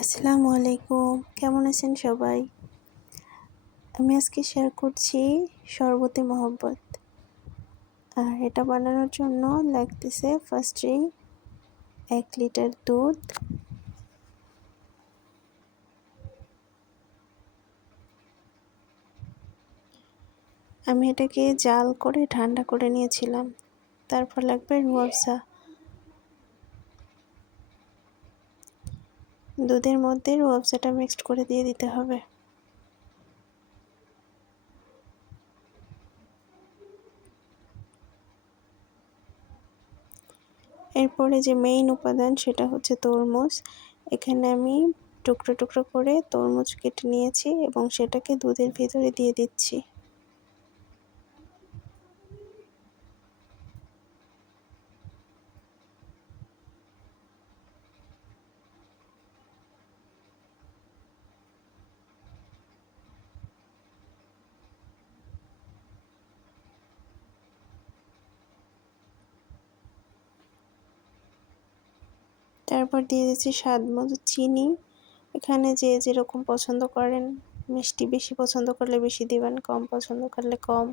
আসসালামু আলাইকুম। কেমন আছেন সবাই? আমি আজকে শেয়ার করছি শরবতে মহব্বত। আর এটা বানানোর জন্য লাগতেছে ফার্স্টেই ১ লিটার দুধ, আমি এটাকে জাল করে ঠান্ডা করে নিয়েছিলাম। তারপর লাগবে রুয়াবজা। দুধের মধ্যে রুয়াবজাটা মিক্সড করে দিয়ে দিতে হবে। এরপরে যে মেইন উপাদান সেটা হচ্ছে তরমুজ। এখানে আমি টুকরো টুকরো করে তরমুজ কেটে নিয়েছি এবং সেটাকে দুধের ভিতরে দিয়ে দিচ্ছি। তারপর দিয়ে দিচ্ছি স্বাদ মতো চিনি। এখানে যে যেরকম পছন্দ করেন, মিষ্টি বেশি পছন্দ করলে বেশি দিবেন, কম পছন্দ করলে কম।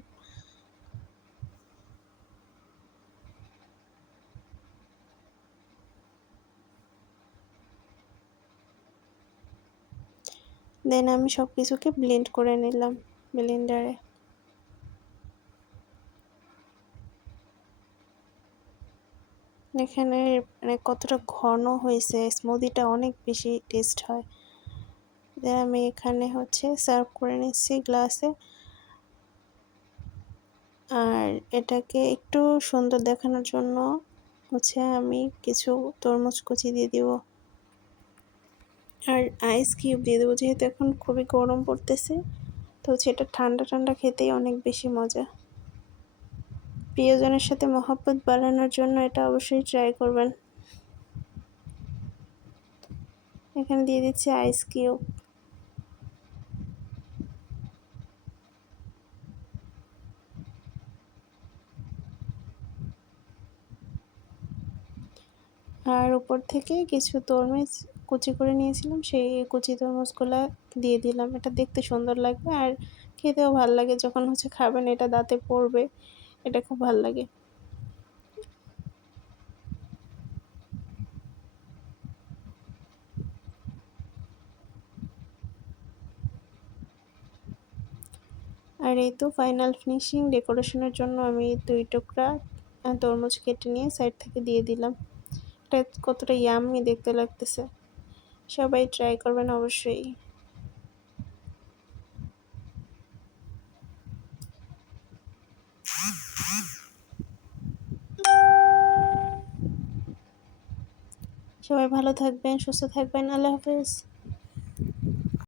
দেন আমি সব কিছুকে ব্লেন্ড করে নিলাম ব্লেন্ডারে। এখানে মানে কতটা ঘন হয়েছে, স্মুদিটা অনেক বেশি টেস্ট হয়। দেন আমি এখানে সার্ভ করে নিচ্ছি গ্লাসে। আর এটাকে একটু সুন্দর দেখানোর জন্য আমি কিছু তরমুজ কুচি দিয়ে দিব আর আইস কিউব দিয়ে দেবো, যেহেতু এখন খুবই গরম পড়তেছে, তো এটা ঠান্ডা ঠান্ডা খেতেই অনেক বেশি মজা। প্রিয়জনের সাথে মহব্বত বাড়ানোর জন্য এটা অবশ্যই ট্রাই করবেন। এখানে দিয়ে দিচ্ছি আইস কিউব। আর উপর থেকে কিছু তরমুজ কুচি করে নিয়েছিলাম, সেই কুচি তরমুজগুলা দিয়ে দিলাম। এটা দেখতে সুন্দর লাগবে আর খেতেও ভাল লাগে। যখন খাবেন এটা দাঁতে পড়বে, এটা খুব ভাল লাগে। আর এই তো ফাইনাল ফিনিশিং। ডেকোরেশনের জন্য আমি 2 টুকরা তরমুজ কেটে নিয়ে সাইড থেকে দিয়ে দিলাম। এটা কতটা ইয়াম্মি দেখতে লাগতেছে। সবাই ট্রাই করবেন অবশ্যই। সবাই ভালো থাকবেন, সুস্থ থাকবেন। আল্লাহ হাফেজ।